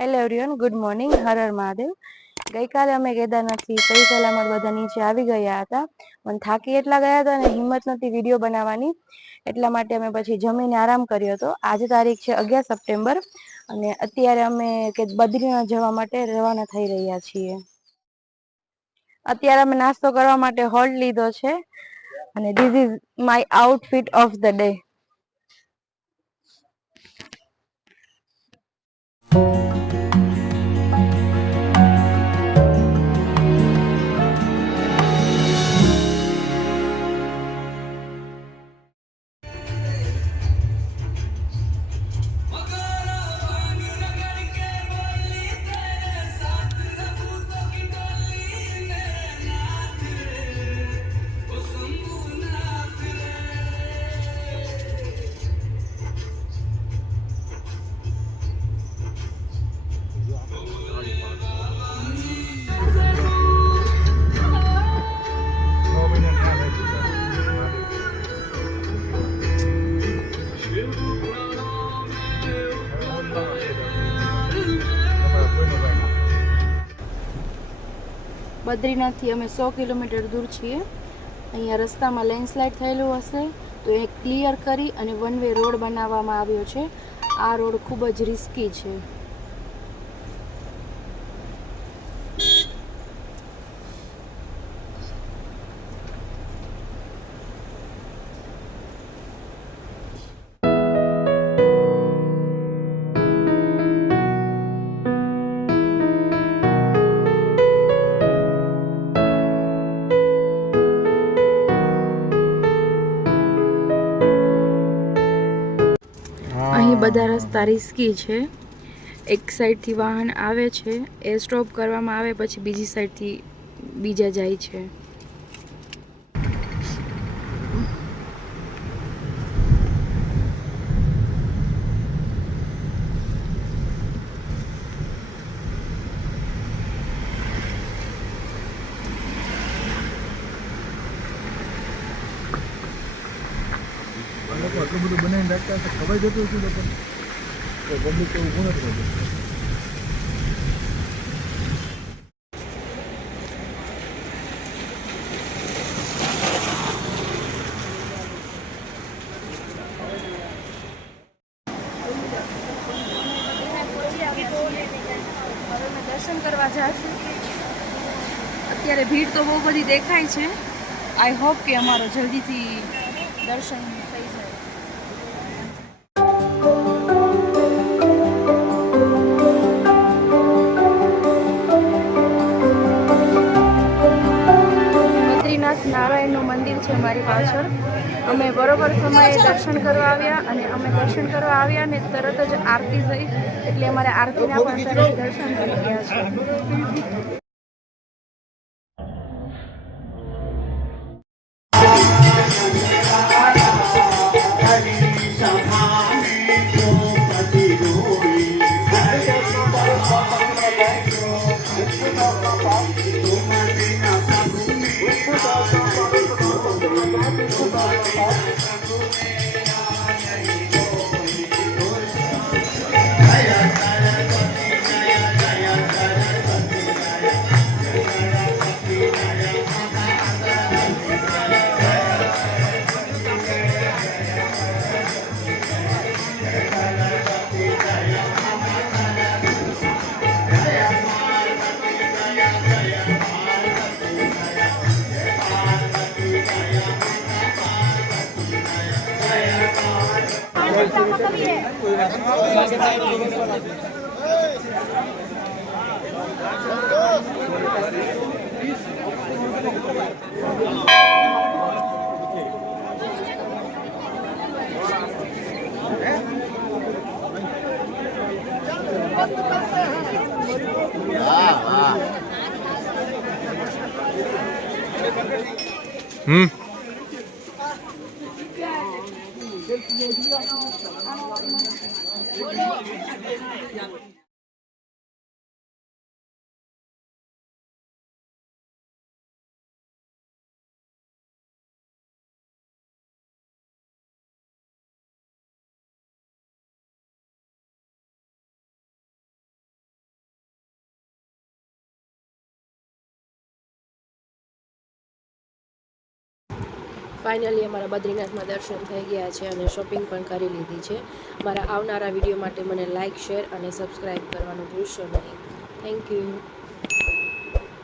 Hello everyone, good morning. Har Har Mahadev. ગઈકાલે અમે કેદારનાથથી સહી સલામત બધા નીચે આવી ગયા હતા, પણ થાકી એટલા ગયા હતા ને હિંમત નથી વિડીયો બનાવવાની, એટલા માટે અમે પછી જમીને આરામ કર્યો હતો. આજે તારીખ છે 11 સપ્ટેમ્બર અને અત્યારે અમે બદ્રીનાથ જવા માટે રવાના થઈ રહ્યા છીએ. અત્યારે અમે નાસ્તો કરવા માટે હોલ્ટ લીધો છે અને this is my outfit of the day. બદ્રીનાથથી અમે 100 કિલોમીટર દૂર છીએ. અહીંયા રસ્તામાં લેન્ડસ્લાઇડ થયેલું હશે તો એ ક્લિયર કરી અને વન વે રોડ બનાવવામાં આવ્યો છે. આ રોડ ખૂબ જ રિસ્કી છે. અહીં બધા રસ્તા રિસ્કી છે. એક સાઈડથી વાહન આવે છે, એ સ્ટોપ કરવામાં આવે પછી બીજી સાઈડથી બીજા જાય છે. આટલું બધું બનાવીને રાખતા હશે, ખબર જતું હતું લોકોને પબ્લિક તો ઊભું નથી થતું. દર્શન કરવા જશું. અત્યારે ભીડ તો બહુ બધી દેખાય છે. આઈ હોપ કે અમારો જલ્દીથી દર્શન થઈ જાય. બદ્રીનાથ નારાયણનું મંદિર છે મારી પાછળ. અમે બરોબર સમયે દર્શન કરવા આવ્યા અને અમે દર્શન કરવા આવ્યા ને તરત જ આરતી થઈ, એટલે અમારે આરતીના પણ સરસ દર્શન થઈ ગયા છે. ફાઇનલી અમારા બદ્રીનાથમાં દર્શન થઈ ગયા છે અને શોપિંગ પણ કરી લીધી છે. મારા આવનારા વિડીયો માટે મને લાઇક, શેર અને સબસ્ક્રાઈબ કરવાનું ભૂલશો નહીં. Thank you.